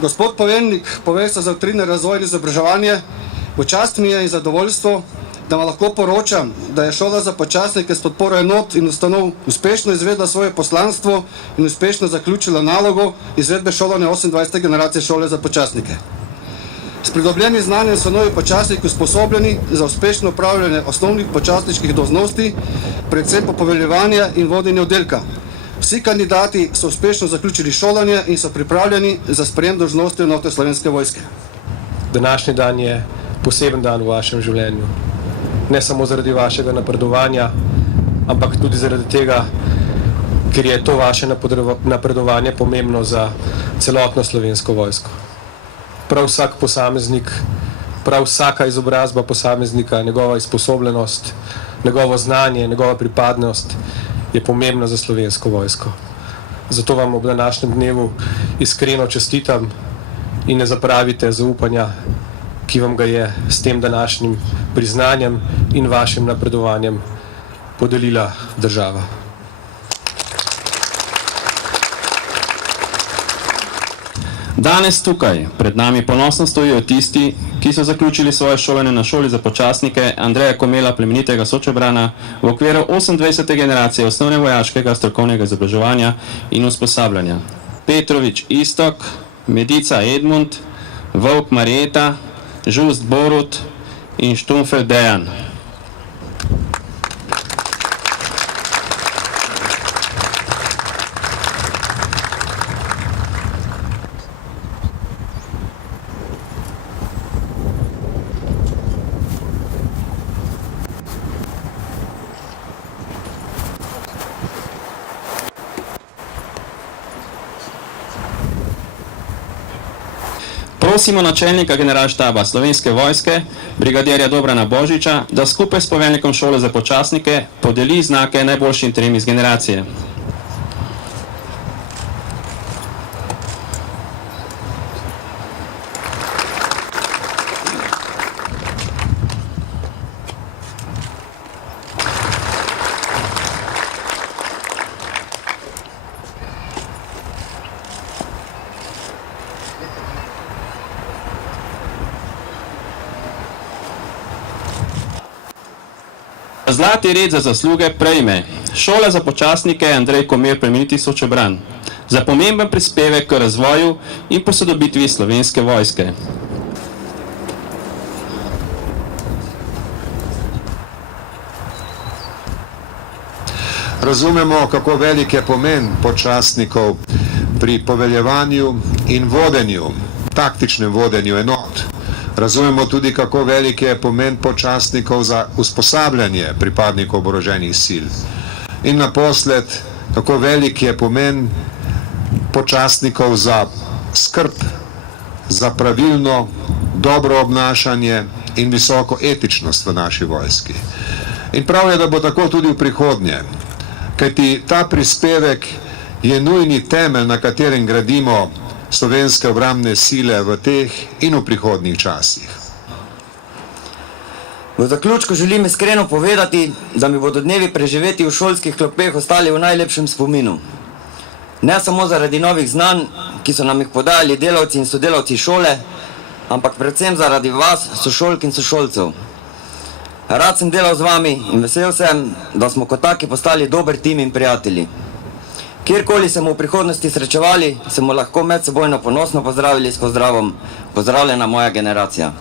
Gospod poveljnik, poveljstva za doktrine, razvoj in izobraževanje, v čast mi je in zadovoljstvo, da vam lahko poročam, da je šola za počasnike s podporo enot in ustanov uspešno izvedla svoje poslanstvo in uspešno zaključila nalogo izvedbe šolanja 28. generacije šole za počasnike. S pridobljenim znanjem so novi počasniki usposobljeni za uspešno upravljanje osnovnih počasniških dolžnosti, predvsem popoveljevanja in vodenja oddelka. Vsi kandidati so uspešno zaključili šolanje in so pripravljeni za sprejem dolžnosti enote Slovenske vojske. Današnji dan je poseben dan v vašem življenju. Ne samo zaradi vašega napredovanja, ampak tudi zaradi tega, ker je to vaše napredovanje pomembno za celotno Slovensko vojsko. Prav vsak posameznik, prav vsaka izobrazba posameznika, njegova izposobljenost, njegovo znanje, njegova pripadnost je pomembna za Slovensko vojsko. Zato vam ob današnjem dnevu iskreno čestitam in ne zapravite zaupanja, ki vam ga je s tem današnjim priznanjem in vašim napredovanjem podelila država. Danes tukaj pred nami ponosno stojijo tisti, ki so zaključili svoje šolanje na šoli za počasnike Andreja Komela plemenitega Sočebrana v okviru 28. generacije osnovne vojaškega strokovnega izobraževanja in usposabljanja. Petrovič Istok, Medica Edmund, Vovk Marjeta, Žust Borut in Štumfel Dejan. Prosimo načelnika generalštaba Slovenske vojske, brigadirja Dobrana Božiča, da skupaj s poveljnikom šole za počasnike podeli znake najboljšim trem iz generacije. Zlati red za zasluge prejme Šola za počasnike Andrej Komel plemeniti Sočebran za pomemben prispevek k razvoju in posodobitvi Slovenske vojske. Razumemo, kako velik je pomen počasnikov pri poveljevanju in vodenju, taktičnem vodenju enot. Razumemo tudi, kako velik je pomen počasnikov za usposabljanje pripadnikov oboroženih sil. In naposled, kako velik je pomen počasnikov za skrb, za pravilno, dobro obnašanje in visoko etičnost v naši vojski. In prav je, da bo tako tudi v prihodnje, kajti ta prispevek je nujni temelj, na katerem gradimo slovenske obrambne sile v teh in v prihodnjih časih. V zaključku želim iskreno povedati, da mi bodo dnevi preživeti v šolskih klopeh ostali v najlepšem spominu. Ne samo zaradi novih znanj, ki so nam jih podajali delavci in sodelavci šole, ampak predvsem zaradi vas, sošolk in sošolcev. Rad sem delal z vami in vesel sem, da smo kot taki postali dober tim in prijatelji. Kjerkoli se mu v prihodnosti srečevali, se mu lahko medsebojno ponosno pozdravili s pozdravom: pozdravljena moja generacija.